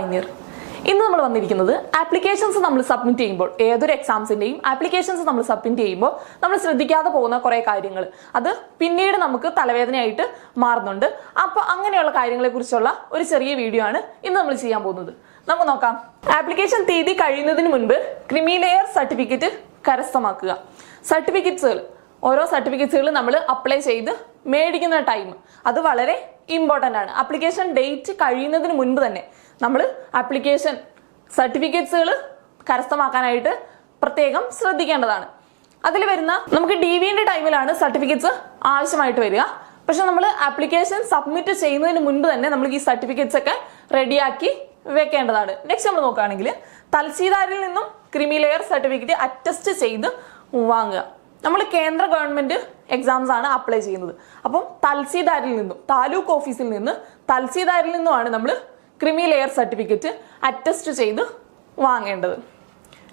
Pioneer. ഇന്ന് നമ്മൾ വന്നിരിക്കുന്നത് ആപ്ലിക്കേഷൻസ് നമ്മൾ സബ്മിറ്റ് ചെയ്യുമ്പോൾ, ഏതൊരു എക്സാംസിന്റെയും ആപ്ലിക്കേഷൻസ് നമ്മൾ സബ്മിറ്റ് ചെയ്യുമ്പോൾ നമ്മൾ ശ്രദ്ധിക്കാതെ പോകുന്ന കുറേ കാര്യങ്ങൾ, അത് പിന്നീട് നമുക്ക് തലവേദനയായിട്ട് മാറുന്നുണ്ട്. അപ്പോൾ അങ്ങനെയുള്ള കാര്യങ്ങളെ കുറിച്ചുള്ള ഒരു ചെറിയ വീഡിയോ ആണ് ഇന്ന് നമ്മൾ ചെയ്യാൻ പോകുന്നത്. നമുക്ക് നോക്കാം. ആപ്ലിക്കേഷൻ തീയതി കഴിയുന്നതിന് മുൻപ് ക്രീമി ലെയർ സർട്ടിഫിക്കറ്റ് കരസ്ഥമാക്കുക. ഓരോ സർട്ടിഫിക്കറ്റ്സുകൾ നമ്മൾ അപ്ലൈ ചെയ്ത് മേടിക്കുന്ന ടൈം അത് വളരെ ഇമ്പോർട്ടൻ്റ് ആണ്. ആപ്ലിക്കേഷൻ ഡേറ്റ് കഴിയുന്നതിന് മുൻപ് തന്നെ നമ്മൾ ആപ്ലിക്കേഷൻ സർട്ടിഫിക്കറ്റ്സുകൾ കരസ്ഥമാക്കാനായിട്ട് പ്രത്യേകം ശ്രദ്ധിക്കേണ്ടതാണ്. അതിൽ വരുന്ന നമുക്ക് DVന്റെ ടൈമിലാണ് സർട്ടിഫിക്കറ്റ്സ് ആവശ്യമായിട്ട് വരിക. പക്ഷെ നമ്മൾ ആപ്ലിക്കേഷൻ സബ്മിറ്റ് ചെയ്യുന്നതിന് മുൻപ് തന്നെ നമ്മൾ ഈ സർട്ടിഫിക്കറ്റ്സ് ഒക്കെ റെഡിയാക്കി വെക്കേണ്ടതാണ്. നെക്സ്റ്റ് നമ്മൾ നോക്കുകയാണെങ്കിൽ തഹസീൽദാരിൽ നിന്നും ക്രീമി ലെയർ സർട്ടിഫിക്കറ്റ് അറ്റസ്റ്റ് ചെയ്ത് വാങ്ങുക. നമ്മൾ കേന്ദ്ര ഗവൺമെന്റ് എക്സാംസ് ആണ് അപ്ലൈ ചെയ്യുന്നത്. അപ്പം തഹസീൽദാരിൽ നിന്നും, താലൂക്ക് ഓഫീസിൽ നിന്ന് തഹസീൽദാരിൽ നിന്നുമാണ് നമ്മൾ ക്രീമി ലെയർ സർട്ടിഫിക്കറ്റ് അറ്റസ്റ്റ് ചെയ്ത് വാങ്ങേണ്ടത്.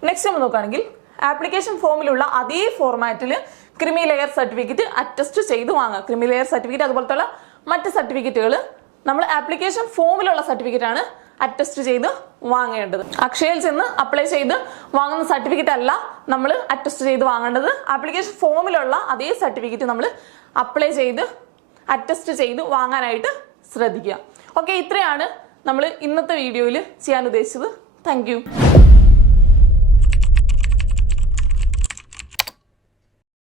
നെക്സ്റ്റ് നമ്മൾ നോക്കുകയാണെങ്കിൽ ആപ്ലിക്കേഷൻ ഫോമിലുള്ള അതേ ഫോർമാറ്റിൽ ക്രീമി ലെയർ സർട്ടിഫിക്കറ്റ് അറ്റസ്റ്റ് ചെയ്ത് വാങ്ങുക. ക്രീമി ലെയർ സർട്ടിഫിക്കറ്റ് അതുപോലത്തെ മറ്റ് സർട്ടിഫിക്കറ്റുകൾ നമ്മൾ ആപ്ലിക്കേഷൻ ഫോമിലുള്ള സർട്ടിഫിക്കറ്റ് ആണ് അറ്റസ്റ്റ് ചെയ്ത് വാങ്ങേണ്ടത്. അക്ഷയയിൽ ചെന്ന് അപ്ലൈ ചെയ്ത് വാങ്ങുന്ന സർട്ടിഫിക്കറ്റ് അല്ല നമ്മൾ അറ്റസ്റ്റ് ചെയ്ത് വാങ്ങേണ്ടത്. ആപ്ലിക്കേഷൻ ഫോമിലുള്ള അതേ സർട്ടിഫിക്കറ്റ് നമ്മൾ അപ്ലൈ ചെയ്ത് അറ്റസ്റ്റ് ചെയ്ത് വാങ്ങാനായിട്ട് ശ്രദ്ധിക്കുക. ഓക്കെ, ഇത്രയാണ് നമ്മൾ ഇന്നത്തെ വീഡിയോയിൽ ചെയ്യാൻ ഉദ്ദേശിച്ചത്. Thank you.